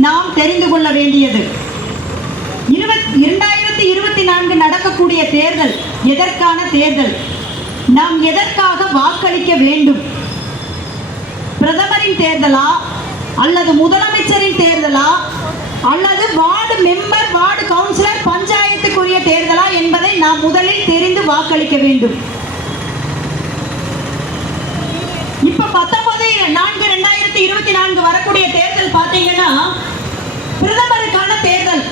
நாம் தெரிந்து கொள்ள வேண்டியது. இருபத் இரண்டாயிரத்தி இருபத்தி நான்கு நடக்கக்கூடிய தேர்தல் எதற்கான தேர்தல்? நாம் எதற்காக வாக்களிக்க வேண்டும்? பிரதமரின் தேர்தலா? அல்லது முதலமைச்சரின் தேர்தலா? அல்லது வார்டு மெம்பர் வார்டு கவுன்சிலர் பஞ்சாயத்துக்குரிய தேர்தலா என்பதை நாம் முதலில் தெரிந்து வாக்களிக்க வேண்டும் இப்ப பத்தொன்பது நான்கு ரெண்டாயிரத்தி இருபத்தி நான்கு வரக்கூடிய தேர்தல் பார்த்தீங்கன்னா பிரதமருக்கான தேர்தல்.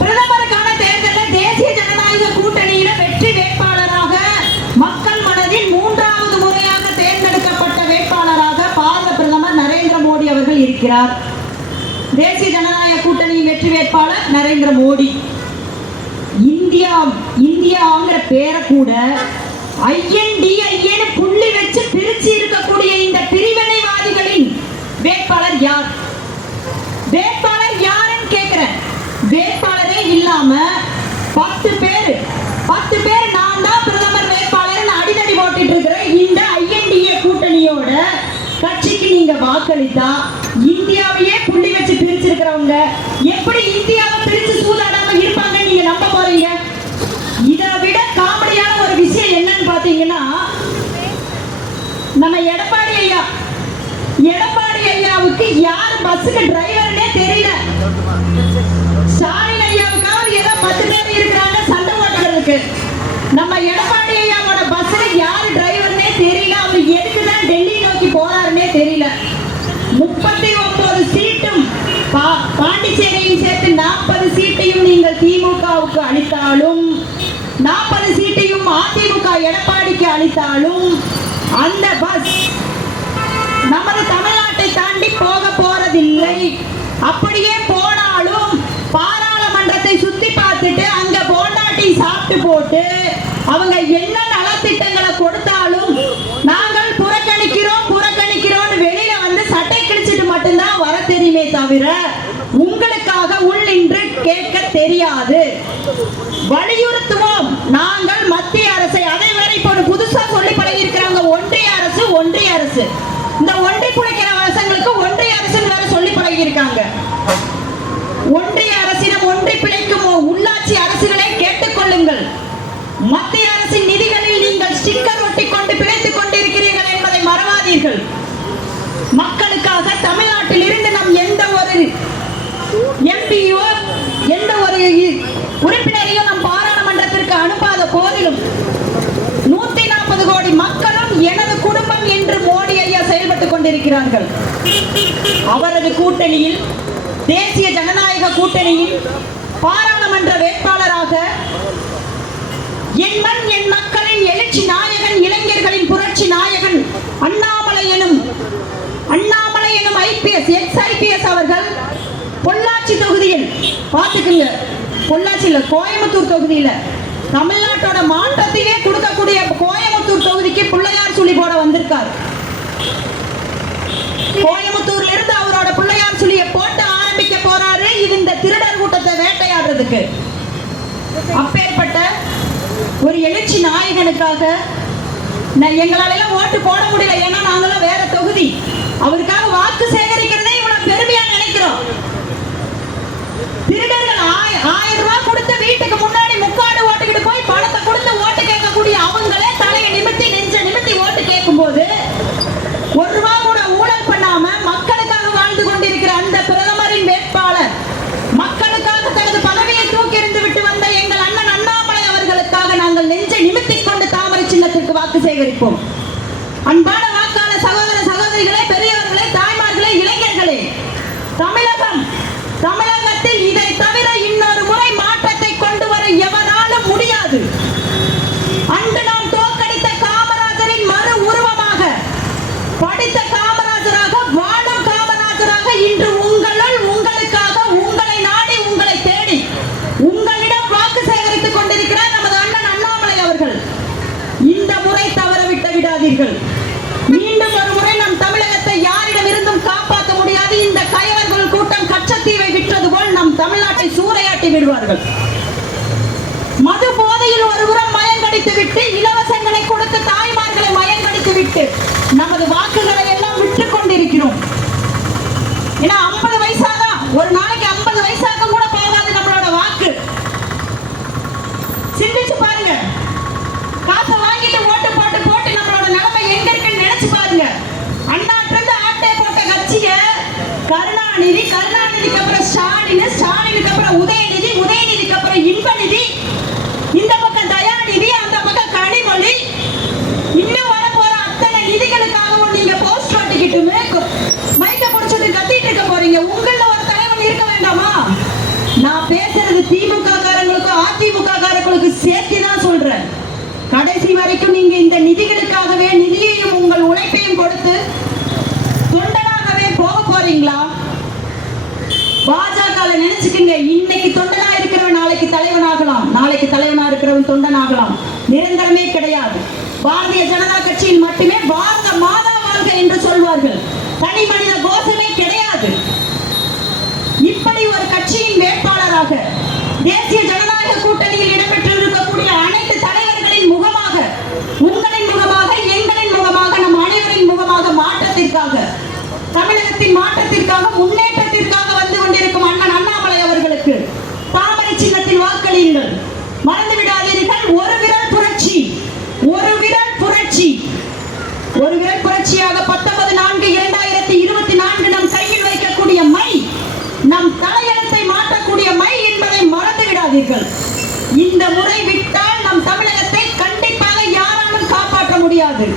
பிரதமருக்கான தேர்தலில் தேசிய ஜனநாயக கூட்டணியில வெற்றி வேட்பாளராக மக்கள் மனதில் மூன்றாவது முறையாக தேர்ந்தெடுக்கப்பட்ட வேட்பாளராக பாரத பிரதமர் நரேந்திர மோடி அவர்கள் இருக்கிறார். தேசிய ஜனநாயக கூட்டணியின் வெற்றி வேட்பாளர் நரேந்திர மோடி. இந்தியா இந்தியாங்கிற பேரை கூட ஐஎன்டிஐஏன்னு புள்ளி வச்சு பிரிச்சு இருக்கக்கூடிய இந்த பிரிவினைவாதிகளின் வேட்பாளர் யார்? வேட்பாளர் யாருன்னு கேட்கிறேன் வேட்பாளரே இல்லாம பத்து பேர். பத்து பேர் நான் தான் பிரதமர் வேட்பாளர் அடிதடி போட்டுட்டு இருக்கிறேன். இந்த ஐஎன்டிஏ கூட்டணியோட கட்சிக்கு நீங்க வாக்களித்தா இந்தியாவையே புள்ளி வச்சு பிரிச்சிருக்கிறவங்க எப்படி இந்தியாவை பிரிச்சு சூதாடாம இருப்பாங்க நீங்க நம்ப போறீங்க? இதை விட காமெடியான ஒரு விஷயம் என்னன்னு பாத்தீங்கன்னா நம்ம எடப்பாடி ஐயா எடப்பாடி ஐயாவுக்கு யார் பஸ்ஸுக்கு டிரைவர்னே தெரியல. ஸ்டாலின் ஐயாவுக்காவது ஏதோ பத்து பேர் இருக்கிறாங்க சண்டை ஓட்டுறதுக்கு நம்ம எடப்பாடி ஐயாவோட பஸ்ல யார் டிரைவர்னே தெரியல. அவர் எதுக்கு தான் டெல்லி நோக்கி போறாருன்னே தெரியல. முப்பத்தி ஒன்பது சீட்டும் பாண்டிச்சேரியும் சேர்த்து நாற்பது சீட்டையும் நீங்கள் திமுகவுக்கு அளித்தாலும் நாற்பது சீட்டையும் அதிமுக எடப்பாடிக்கு அளித்தாலும் அந்த பஸ் நமது தமிழ்நாட்டை போக போறதில்லை. அப்படியே போனாலும் பாராளுமன்றத்தை சுத்தி பார்த்துட்டு அங்க போண்டாட்டி சாப்பிட்டு போட்டு அவங்க என்ன நலத்திட்டங்களை கொடுத்தாலும் நாங்கள் புறக்கணிக்கிறோம் புறக்கணிக்கிறோம்னு வெளியில வந்து சட்டை கிழிச்சிட்டு மட்டும்தான் வர தெரியுமே தவிர உங்களுக்காக உள்ளின்று கேட்க தெரியாது. வலியுறுத்துவோம். நாங்கள் மத்திய அரசின் நிதிகளில் நீங்கள் ஸ்டிக்கர் ஒட்டி கொண்டு பிழைத்துக் கொண்டிருக்கிறீர்கள் என்பதை மறவாதீர்கள். மக்களுக்காக தமிழ்நாட்டில் இருந்து நம் எந்த ஒரு எம்பியோ எந்த ஒரு உறுப்பினரையும் நம் பாராளுமன்றத்திற்கு அனுப்பாத போதிலும் நூத்தி நாற்பது கோடி மக்களும் எனது குடும்பம் என்று மோடி ஐயா செயல்பட்டுக் கொண்டிருக்கிறார்கள். அவரது கூட்டணியில் தேசிய ஜனநாயக கூட்டணியில் பாராளுமன்ற வேட்பாளராக என் மண் என் மக்களின் எழுச்சி நாயகன் இளைஞர்களின் புரட்சி நாயகன் அண்ணாமலை எனும் அண்ணாமலை எனும் ஐபிஎஸ் எக்ஸ் ஐபிஎஸ் அவர்கள் பொள்ளாச்சி தொகுதியில் பார்த்துக்குங்க பொள்ளாச்சியில் கோயம்புத்தூர் தொகுதியில் தமிழ்நாட்டோட மாற்றத்தையே கொடுக்கக்கூடிய கோயம்புத்தூர் தொகுதிக்கு பிள்ளையார் சுழி போட வந்திருக்கார். கோயம்புத்தூர்ல இருந்து அவரோட பிள்ளையார் சுழியை போட்டு ஆரம்பிக்க போறாரு இது இந்த திருடர் கூட்டத்தை வேட்டையாடுறதுக்கு. அப்பேற்பட்ட ஒரு எழுச்சி நாயகனுக்காக நான் எங்களால எல்லாம் ஓட்டு போட முடியல. ஏன்னா நாங்களாம் வேற தொகுதி. அவருக்காக வாக்கு சேகரிக்கிறதே இவ்வளவு பெருமையா நினைக்கிறோம். திருடர்கள் ஆயிரம் ரூபாய் கொடுத்த வீட்டுக்கு முன்னாடி முக்காடு ஓட்டுக்கிட்டு போய் பணத்தை கொடுத்து ஓட்டு கேட்கக்கூடிய அவங்களே தலையை நிமித்தி நெஞ்ச நிமித்தி ஓட்டு கேட்கும்போது ஒரு ரூபா கூட ஊழல் பண்ணாம மக்களுக்காக வாழ்ந்து கொண்டிருக்கிற அந்த பிரதமரின் வேட்பாளர் மக்களுக்காக தனது பதவியை தூக்கி எறிந்து விட்டு வந்த எங்கள் அண்ணன் அண்ணாமலை அவர்களுக்காக நாங்கள் நெஞ்சை நிமித்திக் கொண்டு தாமரை சின்னத்திற்கு வாக்கு சேகரிப்போம். அன்பான வாக்காளர் சகோதர சகோதரிகளே பெரியவர்களே தாய்மார்களே இளைஞர்களே தமிழகம் தமிழகத்தில் இதை தவிர இன்னொரு முறை மாற்றத்தை கொண்டு வர எவராலும் முடியாது அன்று நாம் தோற்கடித்த காமராஜரின் மறு உருவமாக படித்த காமராஜராக வாழும் காமராஜராக இன்று உங்களுள் உங்களுக்காக உங்களை நாடி உங்களை தேடி உங்களிடம் வாக்கு சேகரித்துக் கொண்டிருக்கிறார் நமது அண்ணன் அண்ணாமலை அவர்கள் இந்த முறை தவற விட்டு விடாதீர்கள் மீண்டும் ஒரு முறை நம் தமிழகத்தை யாரிடம் இருந்தும் காப்பாற்ற முடியாது இந்த கயவர்கள் கூட்டம் கச்சத்தீவை விற்றது போல் நம் தமிழ்நாட்டை கட்டி விடுவார்கள். மது போதையில் ஒருபுறம் மயங்கடித்து விட்டு இலவசங்களை கொடுத்து தாய்மார்களை மயங்கடித்து விட்டு நமது வாக்குகளை எல்லாம் விட்டு கொண்டிருக்கிறோம். ஏன்னா ஐம்பது வயசாதான். ஒரு நாளைக்கு ஐம்பது வயசாக கூட போகாது நம்மளோட வாக்கு. சிந்திச்சு பாருங்க. காசை வாங்கிட்டு ஓட்டு போட்டு போட்டு நம்மளோட நிலைமை எங்க இருக்குன்னு நினைச்சு பாருங்க. அண்ணாட்டு இருந்து ஆட்டே போட்ட கட்சிய கருணாநிதி கருணாநிதிக்கு அப்புறம் ஸ்டாலின் ஸ்டாலின் உதயநிதிக்கு இந்த பக்கம் தயாநிதி அந்த பக்கம் கனிமொழி. இன்னும் வர போற அத்தனை நிதிகளுக்காகவும் நீங்க போஸ்ட் ஒட்டிக்கிட்டுமே மைக்க பிடிச்சிட்டு கத்திட்டு இருக்க போறீங்க. உங்கள ஒரு தலைவன் இருக்க வேண்டாமா? நான் பேசுறது திமுக காரங்களுக்கும் அதிமுக காரங்களுக்கும் சேர்த்து தான் சொல்றேன். கடைசி வரைக்கும் நீங்க இந்த நிதிகளுக்காகவே நிதியையும் உங்கள் உழைப்பையும் கொடுத்து தொண்டனாகவே போக போறீங்களா? பாஜக நினைச்சுக்குங்க. இன்னைக்கு தொண்டனா தலைவனாகலாம். நாளைக்கு தலைவனா இருக்கிறவன் தொண்டனாகலாம். நிரந்தரமே கிடையாது. பாரதிய ஜனதா கட்சியில் மட்டுமே பாரத மாதா வாழ்க என்று சொல்வார்கள். தனி மனித கோஷமே கிடையாது. இப்படி ஒரு கட்சியின் வேட்பாளராக தேசிய ஜனநாயக கூட்டணியில் இடம்பெற்றிருக்கக்கூடிய அனைத்து தலைவர்களின் முகமாக உங்களின் முகமாக எங்களின் முகமாக நம் அனைவரின் முகமாக மாற்றத்திற்காக தமிழகத்தின் மாற்றத்திற்காக முன்னேற்ற விடாதீர்கள் மறந்து விடாதீர்கள் ஒரு விரல் புரட்சி. ஒரு விரல் புரட்சி. ஒரு விரல் புரட்சியாக பத்தொன்பது நான்கு இரண்டாயிரத்தி இருபத்தி நான்கு நம் கையில் வைக்கக்கூடிய மை நம் தலையெழுத்தை மாற்றக்கூடிய மை என்பதை மறந்து விடாதீர்கள் இந்த முறை விட்டால் நம் தமிழகத்தை கண்டிப்பாக யாராலும் காப்பாற்ற முடியாது.